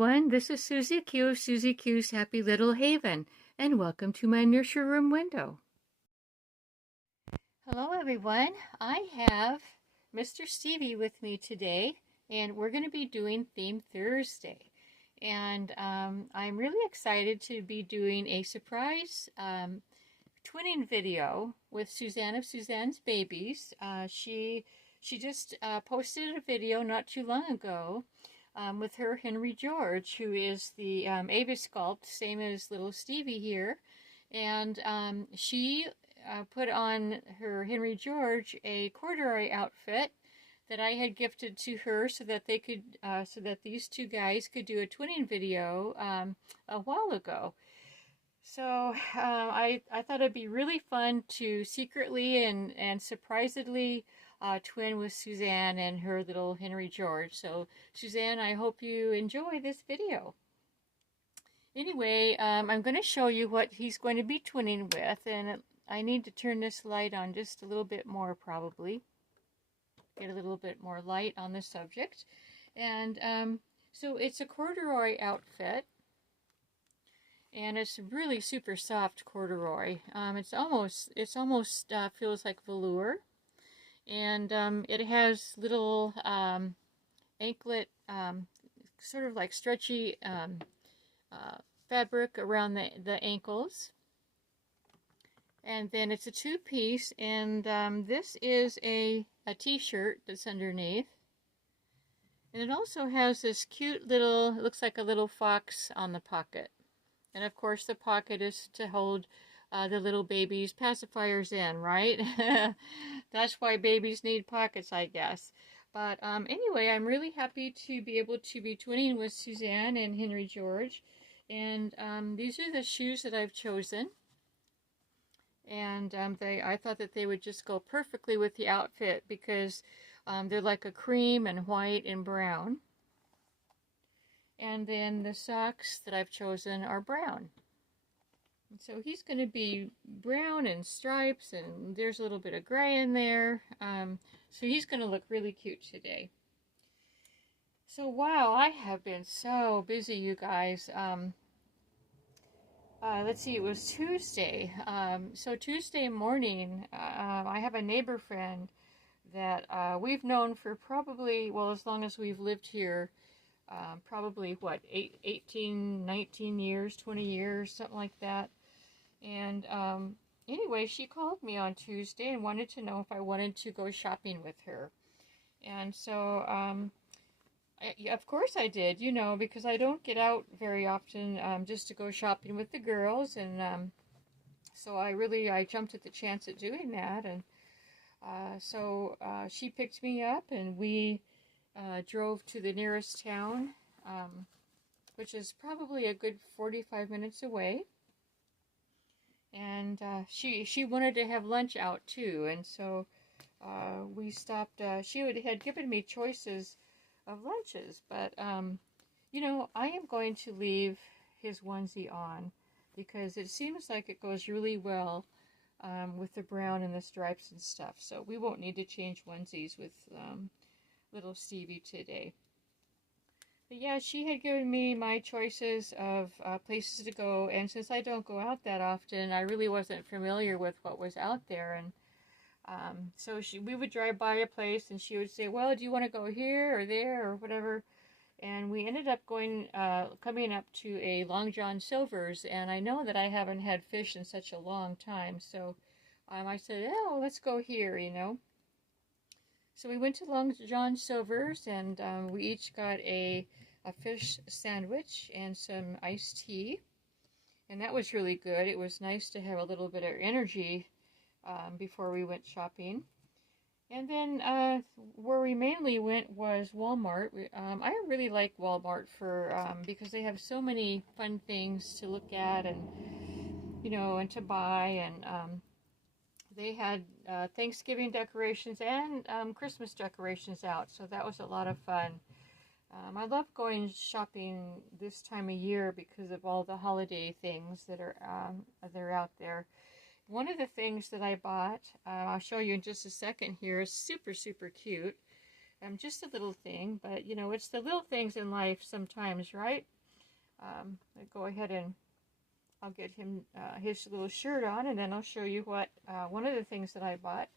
everyone, this is Susie Q of Susie Q's Happy Little Haven, and welcome to my Nursery Room Window. Hello everyone, I have Mr. Stevie with me today, and we're going to be doing Theme Thursday. And I'm really excited to be doing a surprise twinning video with Suzanne of Suzanne's Babies. She just posted a video not too long ago with her Henry George, who is the Ava Sculpt, same as little Stevie here. And she put on her Henry George a corduroy outfit that I had gifted to her so that they could, so that these two guys could do a twinning video a while ago. So I thought it'd be really fun to secretly and surprisedly twin with Suzanne and her little Henry George. So Suzanne, I hope you enjoy this video. Anyway, I'm going to show you what he's going to be twinning with, and I need to turn this light on just a little bit more probably. Get a little bit more light on the subject. And so it's a corduroy outfit. And it's really super soft corduroy. It's almost feels like velour, and it has little anklet, sort of like stretchy fabric around the ankles. And then it's a two-piece, and this is a t-shirt that's underneath. And it also has this cute little, it looks like a little fox on the pocket. And of course the pocket is to hold the little baby's pacifiers in, right? That's why babies need pockets, I guess. But anyway, I'm really happy to be able to be twinning with Suzanne and Henry George. And these are the shoes that I've chosen. And I thought that they would just go perfectly with the outfit because they're like a cream and white and brown. And then the socks that I've chosen are brown. And so he's going to be brown and stripes, and there's a little bit of gray in there. So he's going to look really cute today. So wow, I have been so busy, you guys. Let's see, it was Tuesday. So Tuesday morning, I have a neighbor friend that we've known for probably, well, as long as we've lived here. Probably, what, 18, 19 years, 20 years, something like that. And anyway, she called me on Tuesday and wanted to know if I wanted to go shopping with her. And so, of course I did, you know, because I don't get out very often just to go shopping with the girls. And so I jumped at the chance at doing that. And so she picked me up, and we drove to the nearest town, which is probably a good 45 minutes away. And she wanted to have lunch out too, and so we stopped. She had given me choices of lunches, but you know, I am going to leave his onesie on because it seems like it goes really well with the brown and the stripes and stuff. So we won't need to change onesies with little Stevie today. But yeah, she had given me my choices of places to go, and since I don't go out that often, I really wasn't familiar with what was out there. And so we would drive by a place, and she would say, well, do you want to go here or there or whatever? And we ended up coming up to a Long John Silver's, and I know that I haven't had fish in such a long time, so I said, oh, let's go here, you know. So we went to Long John Silver's, and we each got a fish sandwich and some iced tea. And that was really good. It was nice to have a little bit of energy before we went shopping. And then where we mainly went was Walmart. I really like Walmart because they have so many fun things to look at and, you know, and to buy. And they had Thanksgiving decorations and Christmas decorations out, so that was a lot of fun. I love going shopping this time of year because of all the holiday things that are out there. One of the things that I bought, I'll show you in just a second here, is super, super cute. just a little thing, but you know, it's the little things in life sometimes, right? I go ahead and I'll get him his little shirt on, and then I'll show you what one of the things that I bought.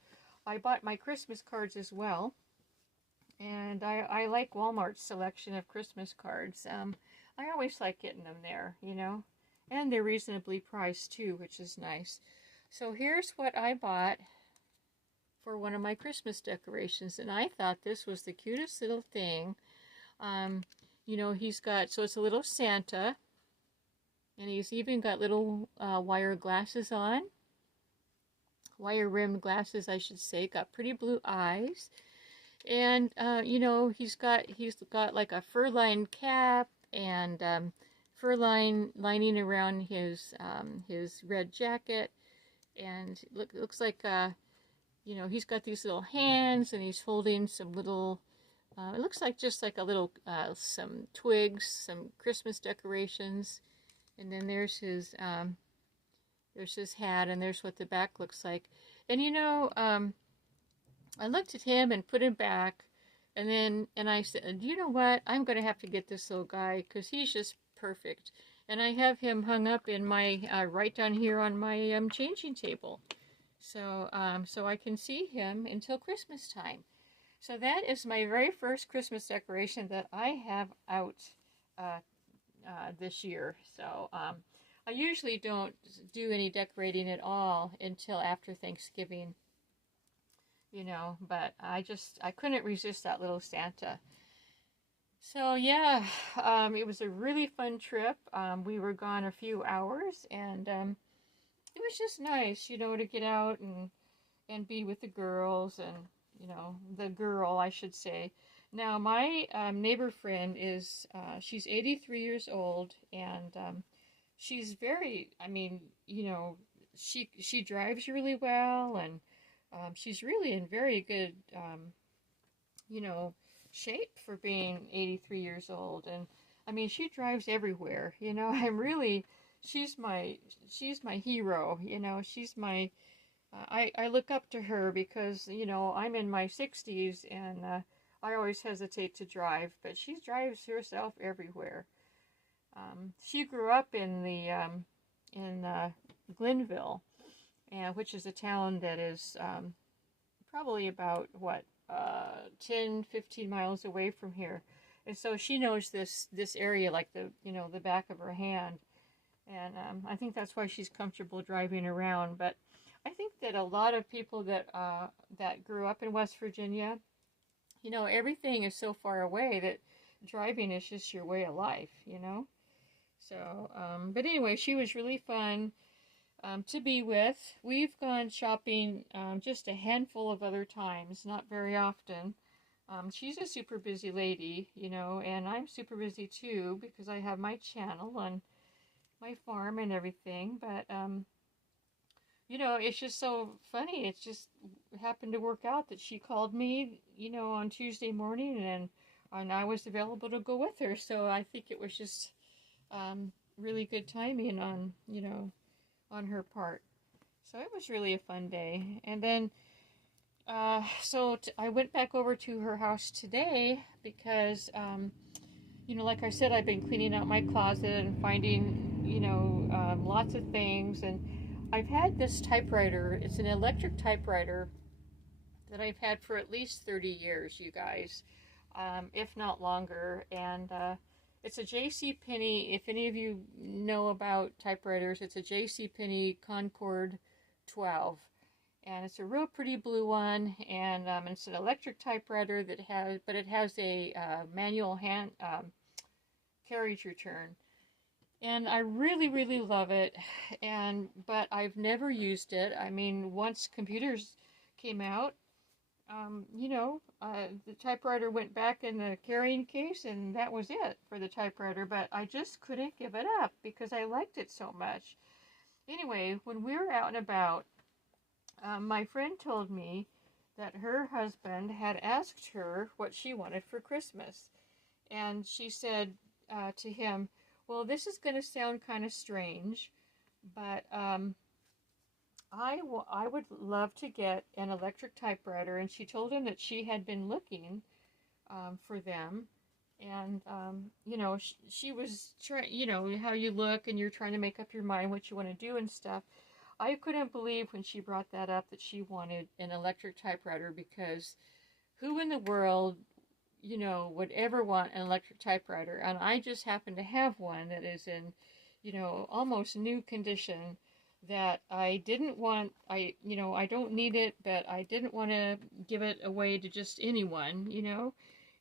I bought my Christmas cards as well, and I like Walmart's selection of Christmas cards. I always like getting them there, you know, and they're reasonably priced too, which is nice. So here's what I bought for one of my Christmas decorations, and I thought this was the cutest little thing. You know, he's got, so it's a little Santa, and he's even got little wire glasses on. Wire rimmed glasses, I should say. Got pretty blue eyes. And, you know, he's got like a fur-lined cap and fur lining around his red jacket. And looks like, you know, he's got these little hands, and he's holding some little, it looks like just like a little, some twigs, some Christmas decorations. And then there's his hat, and there's what the back looks like. And, you know, I looked at him and put him back, and I said, you know what, I'm going to have to get this little guy, because he's just perfect. And I have him hung up in my, right down here on my changing table. So, so I can see him until Christmas time. So that is my very first Christmas decoration that I have out this year. So, I usually don't do any decorating at all until after Thanksgiving, you know, but I couldn't resist that little Santa. So yeah, it was a really fun trip. We were gone a few hours, and it was just nice, you know, to get out and be with the girls, and, you know, the girl, I should say. Now, my neighbor friend is, she's 83 years old, and she's very, I mean, you know, she drives really well, and she's really in very good, you know, shape for being 83 years old. And I mean, she drives everywhere, you know. She's my hero, you know. She's my, I look up to her because, you know, I'm in my 60s, and I always hesitate to drive, but she drives herself everywhere. She grew up in Glenville, which is a town that is probably about, 10, 15 miles away from here. And so she knows this area like the back of her hand. And I think that's why she's comfortable driving around. But I think that a lot of people that grew up in West Virginia, you know, everything is so far away that driving is just your way of life, you know. So, but anyway, she was really fun to be with. We've gone shopping just a handful of other times, not very often. She's a super busy lady, you know, and I'm super busy too, because I have my channel and my farm and everything. But, you know, it's just so funny. It just happened to work out that she called me, you know, on Tuesday morning, and I was available to go with her. So I think it was just really good timing on, you know, on her part. So it was really a fun day. And then I went back over to her house today because you know, like I said, I've been cleaning out my closet and finding, you know, lots of things. And I've had this typewriter. It's an electric typewriter that I've had for at least 30 years, you guys, if not longer. And it's a JCPenney. If any of you know about typewriters, it's a JCPenney Concord 12. And it's a real pretty blue one. And it's an electric typewriter but it has a manual hand carriage return. And I really, really love it. But I've never used it. I mean, once computers came out, you know, the typewriter went back in the carrying case, and that was it for the typewriter. But I just couldn't give it up because I liked it so much. Anyway, when we were out and about, my friend told me that her husband had asked her what she wanted for Christmas. And she said to him, well, this is going to sound kind of strange, but I would love to get an electric typewriter. And she told him that she had been looking for them. And, you know, she was trying, you know, how you look and you're trying to make up your mind what you want to do and stuff. I couldn't believe when she brought that up that she wanted an electric typewriter, because who in the world, you know, would ever want an electric typewriter? And I just happen to have one that is in, you know, almost new condition, that I didn't want. You know, I don't need it, but I didn't want to give it away to just anyone, you know.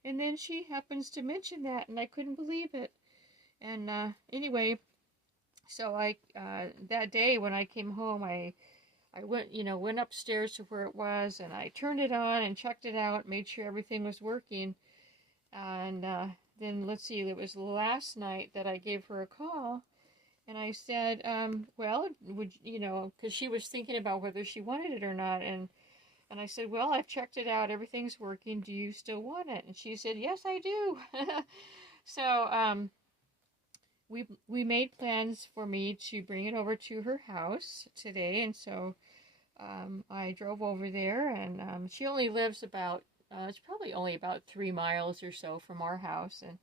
And then she happens to mention that, and I couldn't believe it. And anyway, so that day when I came home, I went, you know, went upstairs to where it was, and I turned it on and checked it out, made sure everything was working. And then, let's see, it was last night that I gave her a call, and I said, well, you know, because she was thinking about whether she wanted it or not, and I said, well, I've checked it out, everything's working, do you still want it? And she said, yes, I do. So, we made plans for me to bring it over to her house today, and so I drove over there, and she only lives about, it's probably only about 3 miles or so from our house, and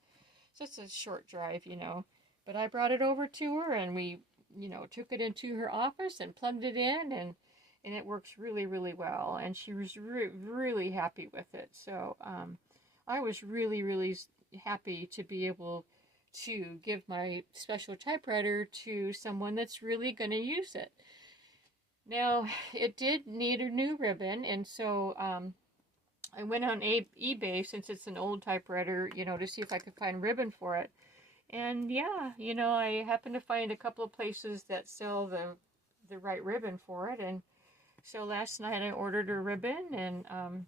so it's a short drive, you know. But I brought it over to her, and we, you know, took it into her office and plugged it in, and it works really, really well, and she was really happy with it. So I was really, really happy to be able to give my special typewriter to someone that's really going to use it. Now, it did need a new ribbon, and so I went on eBay, since it's an old typewriter, you know, to see if I could find ribbon for it. And yeah, you know, I happened to find a couple of places that sell the right ribbon for it, and so last night I ordered a ribbon, and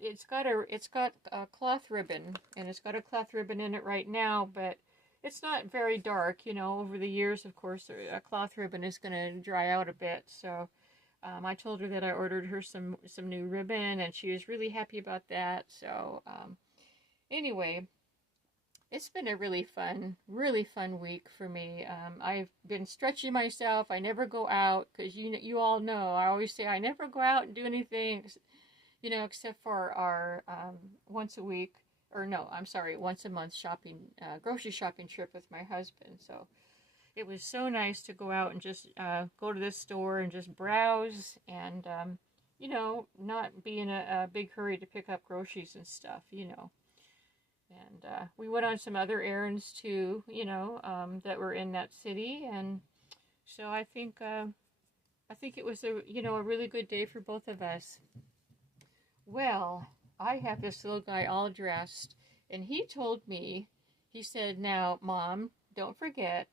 it's got a cloth ribbon, and it's got a cloth ribbon in it right now, but it's not very dark, you know. Over the years, of course, a cloth ribbon is going to dry out a bit, so I told her that I ordered her some new ribbon, and she was really happy about that. So anyway, it's been a really fun week for me. I've been stretching myself. I never go out, because you all know, I always say I never go out and do anything, you know, except for our once a month shopping, grocery shopping trip with my husband. So it was so nice to go out and just go to this store and just browse, and you know, not be in a big hurry to pick up groceries and stuff, you know. And we went on some other errands too, you know, that were in that city, and so I think it was a really good day for both of us. Well, I have this little guy all dressed, and he told me, he said, now, Mom, don't forget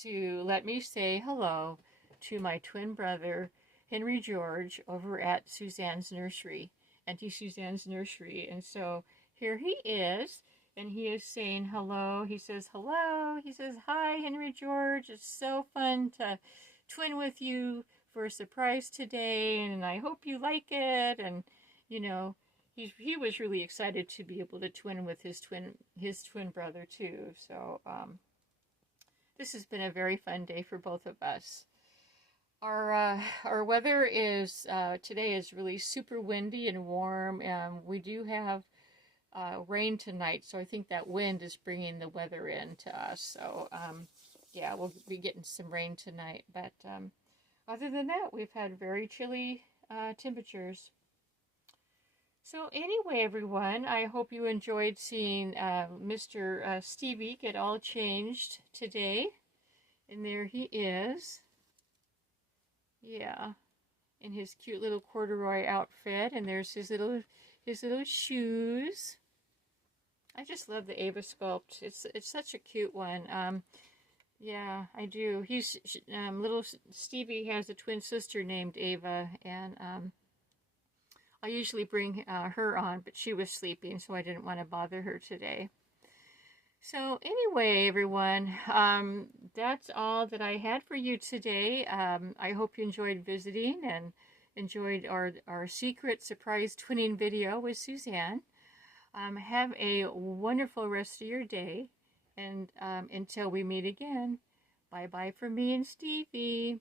to let me say hello to my twin brother, Henry George, over at Suzanne's nursery, Auntie Suzanne's nursery. And so here he is, and he is saying hello. He says, hello. He says, hi, Henry George. It's so fun to twin with you for a surprise today, and I hope you like it. And, you know, he was really excited to be able to twin with his twin brother too. So this has been a very fun day for both of us. Our weather is today is really super windy and warm. We do have rain tonight, so I think that wind is bringing the weather in to us. So yeah, we'll be getting some rain tonight. But other than that, we've had very chilly temperatures. So anyway, everyone, I hope you enjoyed seeing Mr. Stevie get all changed today. And there he is. Yeah, in his cute little corduroy outfit. And there's his little shoes. I just love the Ava Sculpt. It's such a cute one. Yeah, I do. Little Stevie has a twin sister named Ava, and I usually bring her on, but she was sleeping, so I didn't want to bother her today. So anyway, everyone, that's all that I had for you today. I hope you enjoyed visiting and enjoyed our secret surprise twinning video with Suzanne. Have a wonderful rest of your day, and until we meet again, bye-bye from me and Stevie.